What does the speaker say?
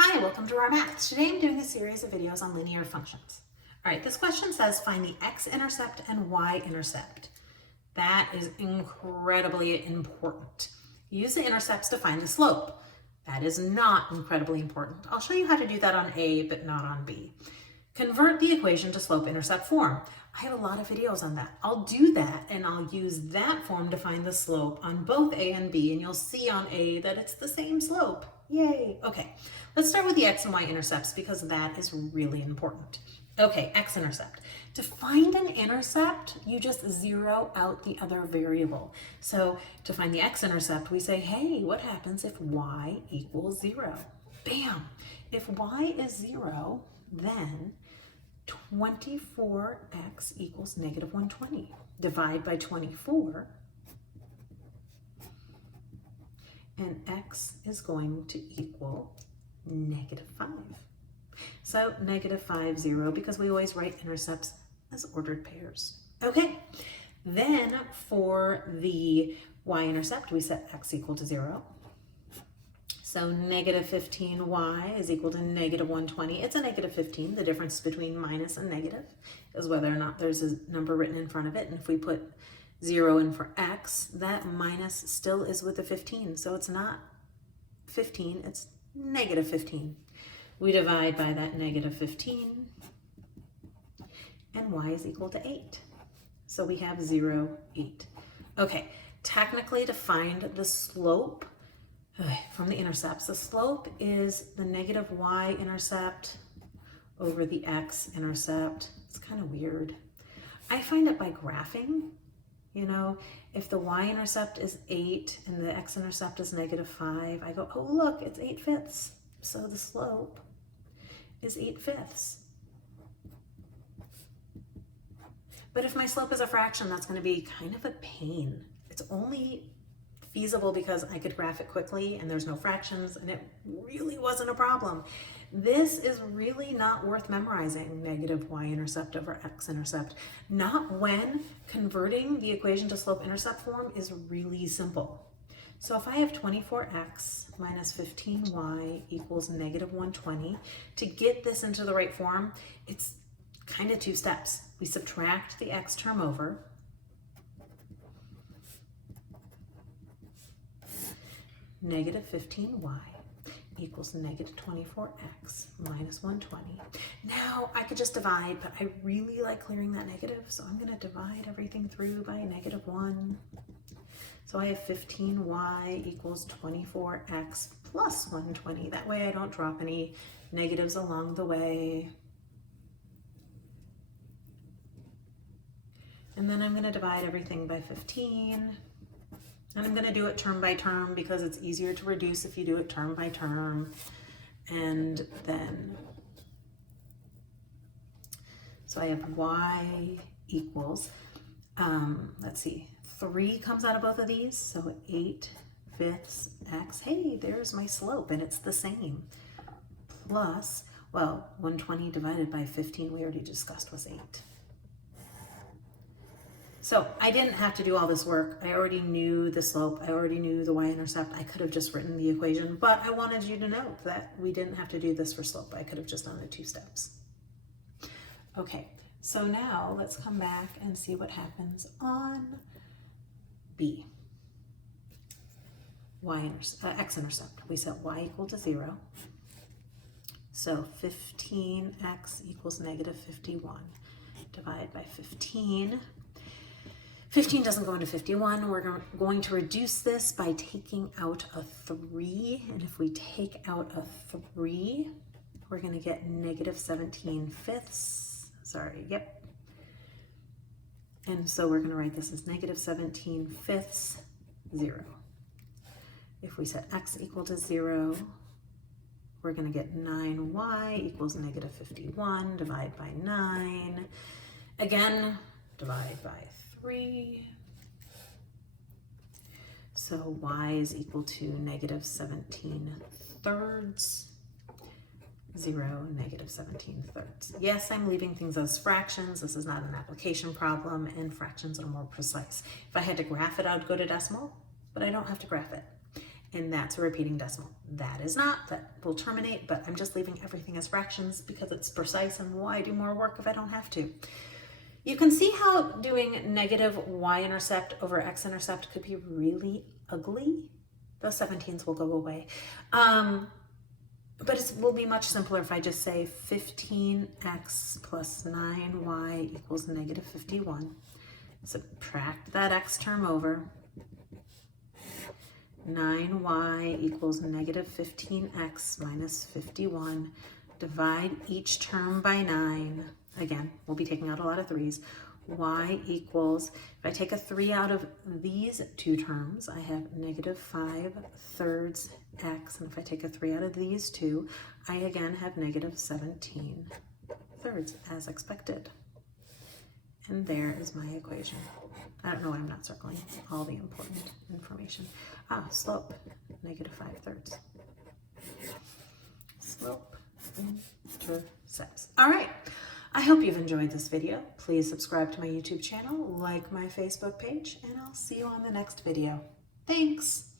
Hi, welcome to our math. Today I'm doing a series of videos on linear functions. All right, this question says find the x-intercept and y-intercept. That is incredibly important. Use the intercepts to find the slope. That is not incredibly important. I'll show you how to do that on A, but not on B. Convert the equation to slope-intercept form. I have a lot of videos on that. I'll do that and I'll use that form to find the slope on both A and B, and you'll see on A that it's the same slope. Yay! Okay, let's start with the x and y intercepts because that is really important. Okay, x-intercept. To find an intercept, you just zero out the other variable. So to find the x-intercept, we say, hey, what happens if y equals 0? Bam! If y is 0, then 24x equals negative 120. Divide by 24, and x is going to equal negative 5. So negative 5, 0, because we always write intercepts as ordered pairs. Okay, then for the y-intercept, we set x equal to 0. So negative 15y is equal to negative 120. It's a negative 15. The difference between minus and negative is whether or not there's a number written in front of it. And if we put 0 in for x, that minus still is with the 15. So it's not 15, it's negative 15. We divide by that negative 15, and y is equal to 8. So we have 0, 8. Okay, technically to find the slope from the intercepts, the slope is the negative y-intercept over the x-intercept. It's kind of weird. I find it by graphing. You know, if the y-intercept is 8 and the x-intercept is negative 5, I go, oh look, it's 8/5. So the slope is 8/5. But if my slope is a fraction, that's going to be kind of a pain. It's only feasible because I could graph it quickly and there's no fractions and it really wasn't a problem. This is really not worth memorizing, negative y-intercept over x-intercept. Not when converting the equation to slope-intercept form is really simple. So if I have 24x minus 15y equals negative 120, to get this into the right form, it's kind of 2 steps. We subtract the x term over, negative 15y equals negative 24x minus 120. Now I could just divide, but I really like clearing that negative, so I'm going to divide everything through by negative 1. So I have 15y equals 24x plus 120. That way I don't drop any negatives along the way. And then I'm going to divide everything by 15. And I'm going to do it term by term because it's easier to reduce if you do it term by term. And then, so I have y equals, let's see, 3 comes out of both of these. So 8/5 x. Hey, there's my slope and it's the same. Plus, well, 120 divided by 15 we already discussed was 8. So I didn't have to do all this work. I already knew the slope. I already knew the y-intercept. I could have just written the equation, but I wanted you to know that we didn't have to do this for slope. I could have just done the 2 steps. Okay, so now let's come back and see what happens on B. X-intercept. We set y equal to 0. So 15x equals negative 51. Divide by 15. 15 doesn't go into 51. We're going to reduce this by taking out a 3. And if we take out a 3, we're going to get negative 17/5. Sorry, yep. And so we're going to write this as negative 17/5, 0. If we set x equal to 0, we're going to get 9y equals negative 51. Divide by 9. Again, divide by 3. So y is equal to negative 17/3. 0, negative 17/3. Yes, I'm leaving things as fractions. This is not an application problem, and fractions are more precise. If I had to graph it, I would go to decimal, but I don't have to graph it. and that's a repeating decimal. That is not, that will terminate, but I'm just leaving everything as fractions because it's precise, and why do more work if I don't have to? You can see how doing negative y-intercept over x-intercept could be really ugly. Those 17s will go away. But it will be much simpler if I just say 15x plus 9y equals negative 51. Subtract that x term over. 9y equals negative 15x minus 51. Divide each term by 9. Again, we'll be taking out a lot of 3's. Y equals, if I take a 3 out of these two terms, I have negative 5/3 x. And if I take a 3 out of these two, I again have negative 17/3 as expected. And there is my equation. I don't know why I'm not circling all the important information. Slope, negative 5/3. Slope-Intercepts. All right. I hope you've enjoyed this video. Please subscribe to my YouTube channel, like my Facebook page, and I'll see you on the next video. Thanks.